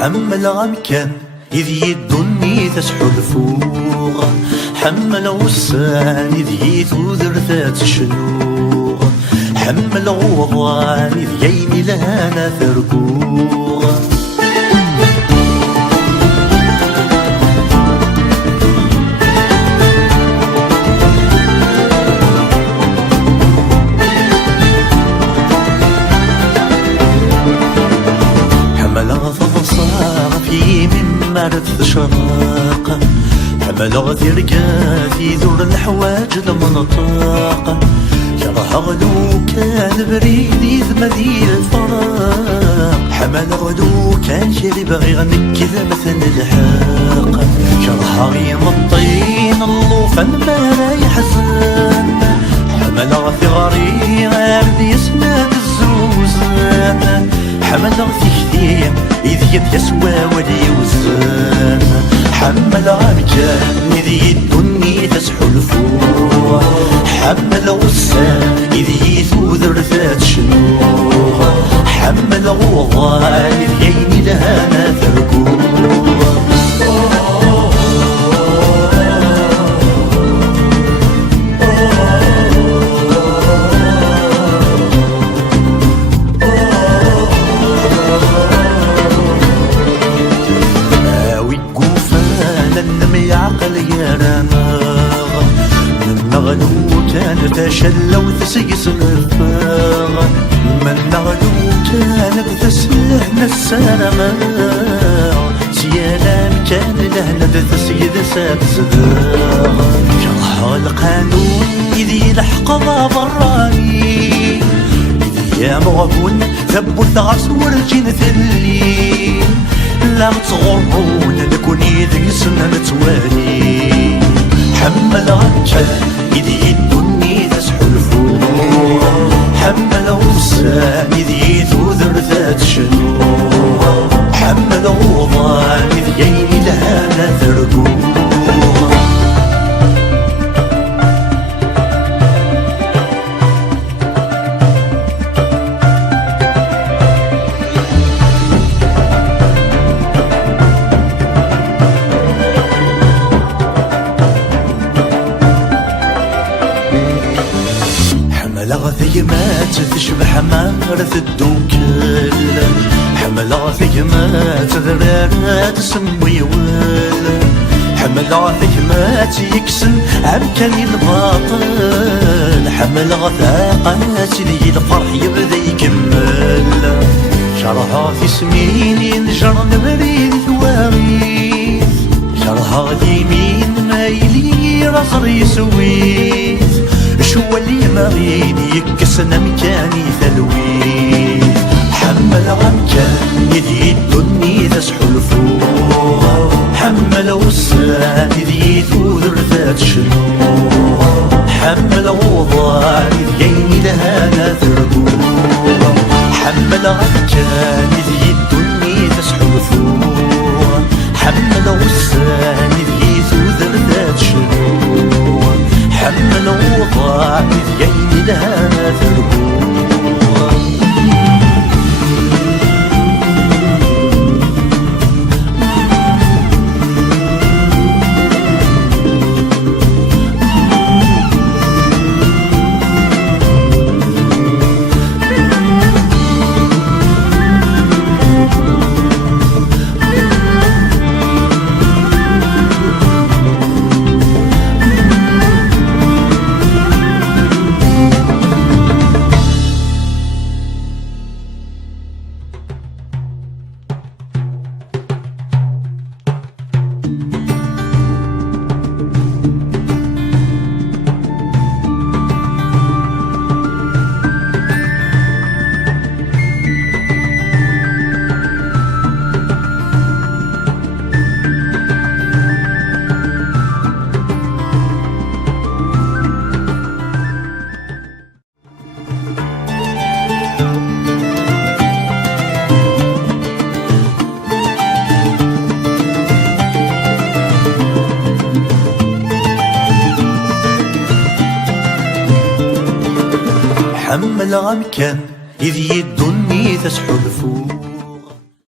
حمل غمكان إذ يدني تسحو الفوغ، حمل غسان إذ يثوذر ذات شنوغ، حمل غوضان إذ ييني لهانا ثرقوغ. في من مرد شراق، حمل غذي رقاتي ذور الحواج المنطاق، يراه غلو كان بريدي ذمذي الفراق، حمل غلو كان شري بغي غنكذ مثل الحاق، يراه يمطين اللوفا ما لا يحزن، حمل غثي غري غارد يسند الزوزان، حمل غثي كثير إذ يد يسوى ولي وزان، حمل عرجان إذ يدني تسحو الفوق، حمل غسان إذ يثوذر ذات شنوغ، حمل غوضان إذ ييني لهانا ثرقوغ. كانت تشلو تسيس الفاغ، من نغلو كانت تسلهنا السلامة، سيالام كان لهنا تسيد سابسداغ، شرح القانون إذي لحقضى براني، إذي يا مغبون ثبت غرس ورجين ثلي، لا تصغرون لكون إذي سنة نتوالي، حمل غكان إذ يدني تسحو الفوق، حمل غسان إذ يثوذر ذات شنوغ، حمل غوضان إذ ييني لهانا ثرقوغ. ثيمات تشبح مارث الدوكل، حمل ثيمات ذرارات سموي وال، حمل ثيمات يكسن عمكان الباطل، حمل ثاقات لي الفرح يبدا يكمل، شرها في سمين ينجر نبريد ثواريث، شرها اليمين ما يلي رصر يسويث، شو اللي مغين يكسن مكاني ثلويث، حمل غمكان إذ يدني تسحو الفوق، حمل غسان إذ يثوذر ذات شنوغ، حمل غوضان إذ ييني لهانا ثرقوغ، حمل غمكان إذ يدني تسحو الفوق، حمل غسان إذ يثوذر ذات شنوغ، حمل وضع إذ ييني لهانا ثرقوغ. حمل غمكان إذ يدني تسحلفو